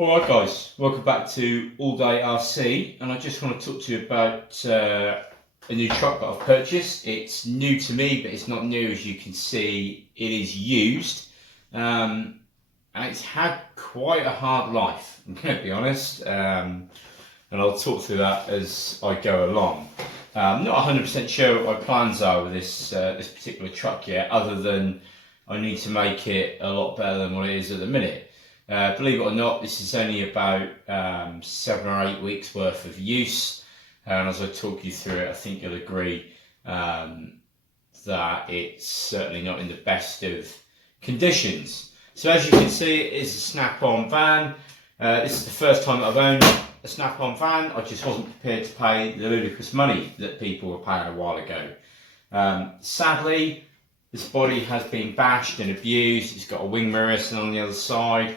Alright guys, welcome back to All Day RC, and I just want to talk to you about a new truck that I've purchased. It's new to me, but it's not new. As you can see, it is used, and it's had quite a hard life, I'm going to be honest, and I'll talk through that as I go along. I'm not 100% sure what my plans are with this particular truck yet, other than I need to make it a lot better than what it is at the minute. Believe it or not, this is only about 7 or 8 weeks worth of use, and as I talk you through it, I think you'll agree that it's certainly not in the best of conditions. So as you can see, it is a Snap-on van. This is the first time I've owned a Snap-on van. I just wasn't prepared to pay the ludicrous money that people were paying a while ago. Sadly, this body has been bashed and abused. It's got a wing mirror sitting on the other side.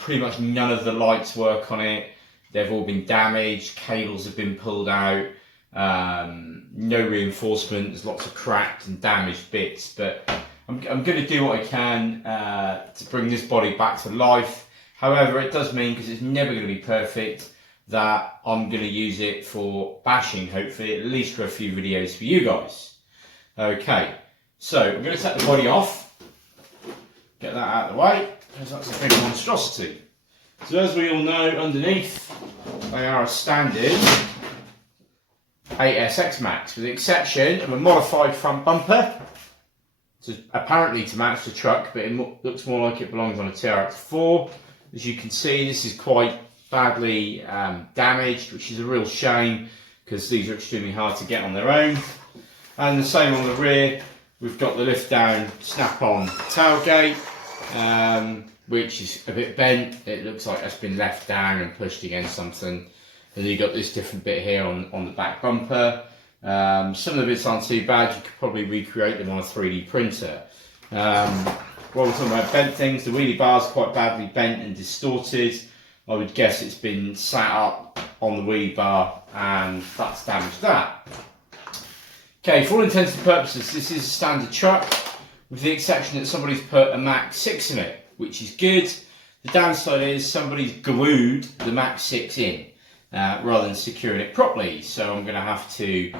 Pretty much none of the lights work on it. They've all been damaged, cables have been pulled out, no reinforcement, there's lots of cracked and damaged bits, but I'm going to do what I can to bring this body back to life. However, it does mean, because it's never going to be perfect, that I'm going to use it for bashing, hopefully, at least for a few videos for you guys. Okay, so I'm going to take the body off, get that out of the way, because that's a big monstrosity. So as we all know, underneath they are a standard Traxxas X-maxx, with the exception of a modified front bumper, apparently to match the truck, but it looks more like it belongs on a TRX4. As you can see, this is quite badly damaged, which is a real shame, because these are extremely hard to get on their own. And the same on the rear, we've got the lift down Snap-on tailgate, which is a bit bent. It looks like it's been left down and pushed against something. And then you've got this different bit here on the back bumper. Some of the bits aren't too bad. You could probably recreate them on a 3D printer. While we're talking about bent things, the wheelie bar is quite badly bent and distorted. I would guess it's been sat up on the wheelie bar and that's damaged that. Okay, for all intents and purposes, this is a standard truck, with the exception that somebody's put a Max 6 in it, which is good. The downside is somebody's glued the Max 6 in rather than securing it properly. So I'm going to have to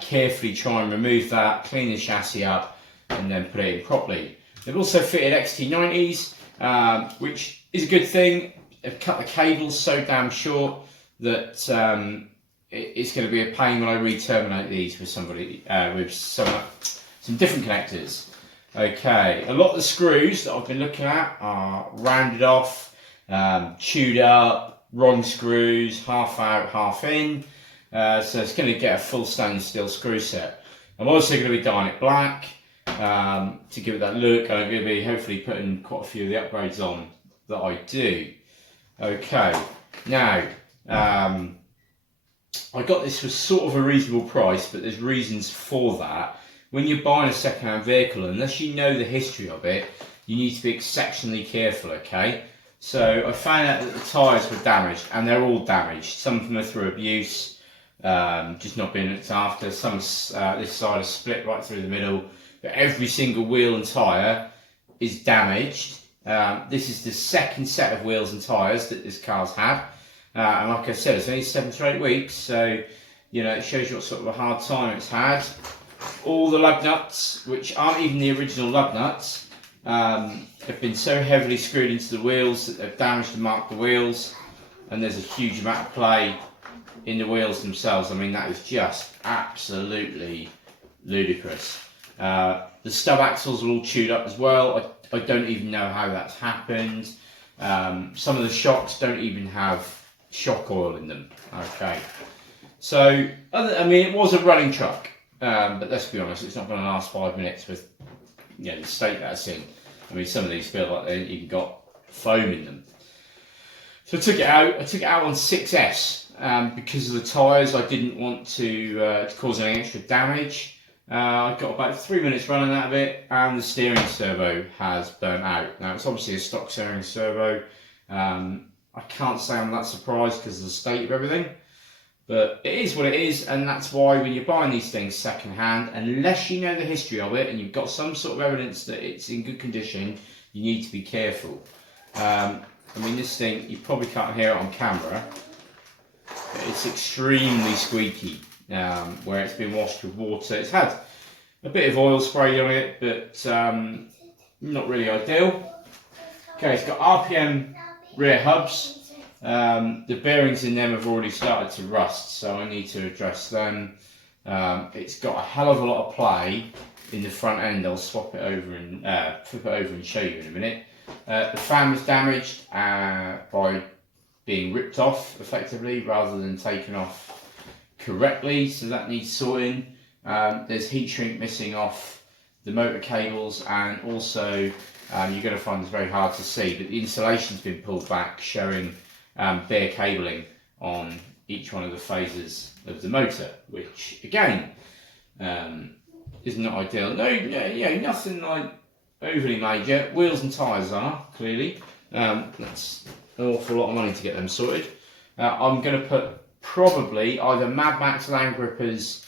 carefully try and remove that, clean the chassis up, and then put it in properly. They've also fitted XT90s, which is a good thing. They've cut the cables so damn short that it's going to be a pain when I re-terminate these with somebody with some different connectors. Okay, a lot of the screws that I've been looking at are rounded off, chewed up, wrong screws, half out, half in. So it's going to get a full stainless steel screw set. I'm also going to be dyeing it black to give it that look, and I'm going to be hopefully putting quite a few of the upgrades on that I do. Okay, now I got this for sort of a reasonable price, but there's reasons for that. When you're buying a second-hand vehicle, unless you know the history of it, you need to be exceptionally careful, okay? So I found out that the tyres were damaged, and they're all damaged. Some of them are through abuse, just not being looked after. Some this side is split right through the middle, but every single wheel and tyre is damaged. This is the second set of wheels and tyres that this car's had. And like I said, it's only 7 to 8 weeks, so you know, it shows you what sort of a hard time it's had. All the lug nuts, which aren't even the original lug nuts, have been so heavily screwed into the wheels that they've damaged and marked the wheels, and there's a huge amount of play in the wheels themselves. I mean, that is just absolutely ludicrous. The stub axles are all chewed up as well. I don't even know how that's happened. Some of the shocks don't even have shock oil in them. Okay, so I mean, it was a running truck. But let's be honest, it's not going to last 5 minutes with, you know, the state that it's in. I mean, some of these feel like they've even got foam in them. So I took it out. I took it out on 6S because of the tyres. I didn't want to cause any extra damage. I got about 3 minutes running out of it, and the steering servo has burnt out. Now, it's obviously a stock steering servo. I can't say I'm that surprised because of the state of everything. But it is what it is, and that's why when you're buying these things second hand, unless you know the history of it and you've got some sort of evidence that it's in good condition, you need to be careful. I mean, this thing, you probably can't hear it on camera, but it's extremely squeaky where it's been washed with water. It's had a bit of oil sprayed on it, but not really ideal. Okay, it's got RPM rear hubs. The bearings in them have already started to rust, so I need to address them. It's got a hell of a lot of play in the front end. I'll swap it over and flip it over and show you in a minute. The fan was damaged by being ripped off effectively rather than taken off correctly, so that needs sorting. There's heat shrink missing off the motor cables, and also you're going to find it's very hard to see, but the insulation's been pulled back, showing bare cabling on each one of the phases of the motor, which again is not ideal. Nothing like overly major. Wheels and tyres are, clearly. That's an awful lot of money to get them sorted. I'm going to put probably either Mad Max Land Grippers,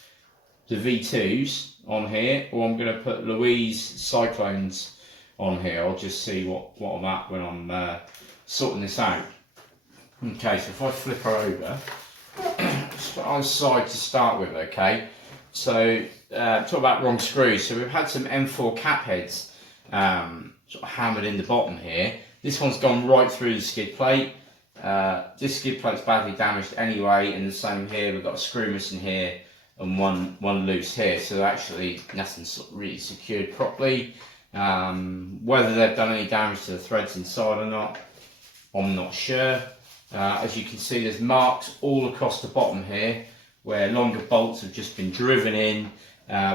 the V2s on here, or I'm going to put Louise Cyclones on here. I'll just see what I'm at when I'm sorting this out. Okay, so if I flip her over, just put on side to start with, okay? So, talk about wrong screws. So we've had some M4 cap heads sort of hammered in the bottom here. This one's gone right through the skid plate. This skid plate's badly damaged anyway, and the same here. We've got a screw missing here and one loose here. So actually nothing's really secured properly. Whether they've done any damage to the threads inside or not, I'm not sure. As you can see, there's marks all across the bottom here where longer bolts have just been driven in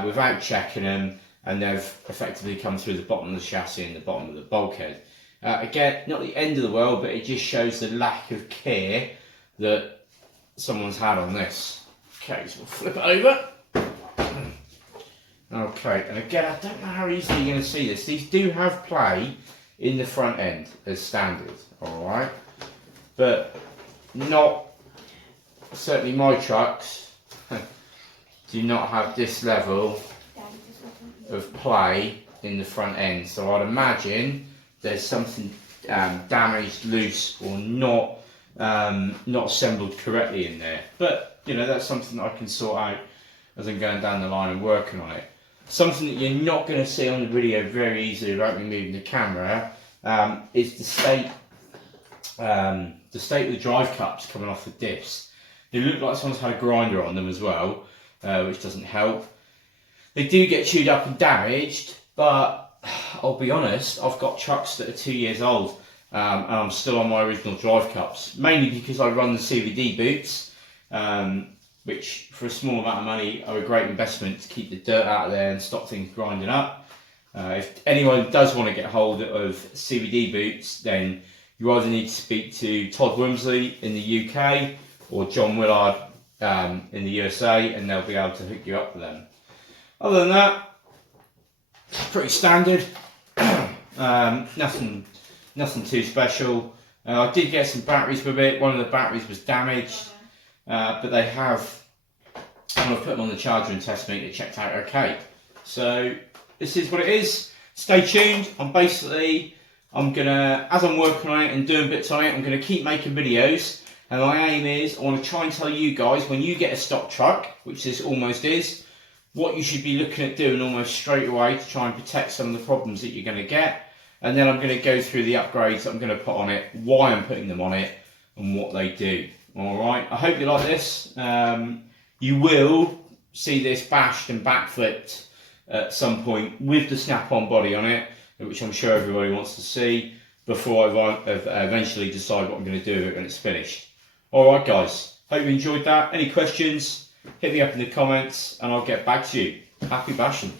without checking them, and they've effectively come through the bottom of the chassis and the bottom of the bulkhead. Again, not the end of the world, but it just shows the lack of care that someone's had on this. Okay, so we'll flip it over. Okay, and again, I don't know how easily you're going to see this. These do have play in the front end as standard, alright? But not, certainly my trucks do not have this level of play in the front end. So I'd imagine there's something damaged, loose, or not assembled correctly in there. But you know, that's something that I can sort out as I'm going down the line and working on it. Something that you're not going to see on the video very easily without me moving the camera is the state of the drive cups coming off the diffs. They look like someone's had a grinder on them as well, which doesn't help. They do get chewed up and damaged, but I'll be honest, I've got trucks that are 2 years old and I'm still on my original drive cups, mainly because I run the CVD boots, which for a small amount of money are a great investment to keep the dirt out of there and stop things grinding up. If anyone does want to get hold of CVD boots, then you either need to speak to Todd Wimsley in the UK or John Willard in the USA, and they'll be able to hook you up with them. Other than that, pretty standard. Nothing too special. I did get some batteries with it. One of the batteries was damaged, but they have, when I put them on the charger and test meter, it checked out okay. So this is what it is. Stay tuned. I'm gonna, as I'm working on it and doing bits on it, I'm gonna keep making videos. And my aim is, I want to try and tell you guys, when you get a stock truck, which this almost is, what you should be looking at doing almost straight away to try and protect some of the problems that you're going to get. And then I'm going to go through the upgrades that I'm going to put on it, why I'm putting them on it, and what they do. Alright, I hope you like this. You will see this bashed and backflipped at some point with the Snap-on body on it, which I'm sure everybody wants to see, before I eventually decide what I'm going to do with it when it's finished. Alright guys, hope you enjoyed that. Any questions, hit me up in the comments and I'll get back to you. Happy bashing.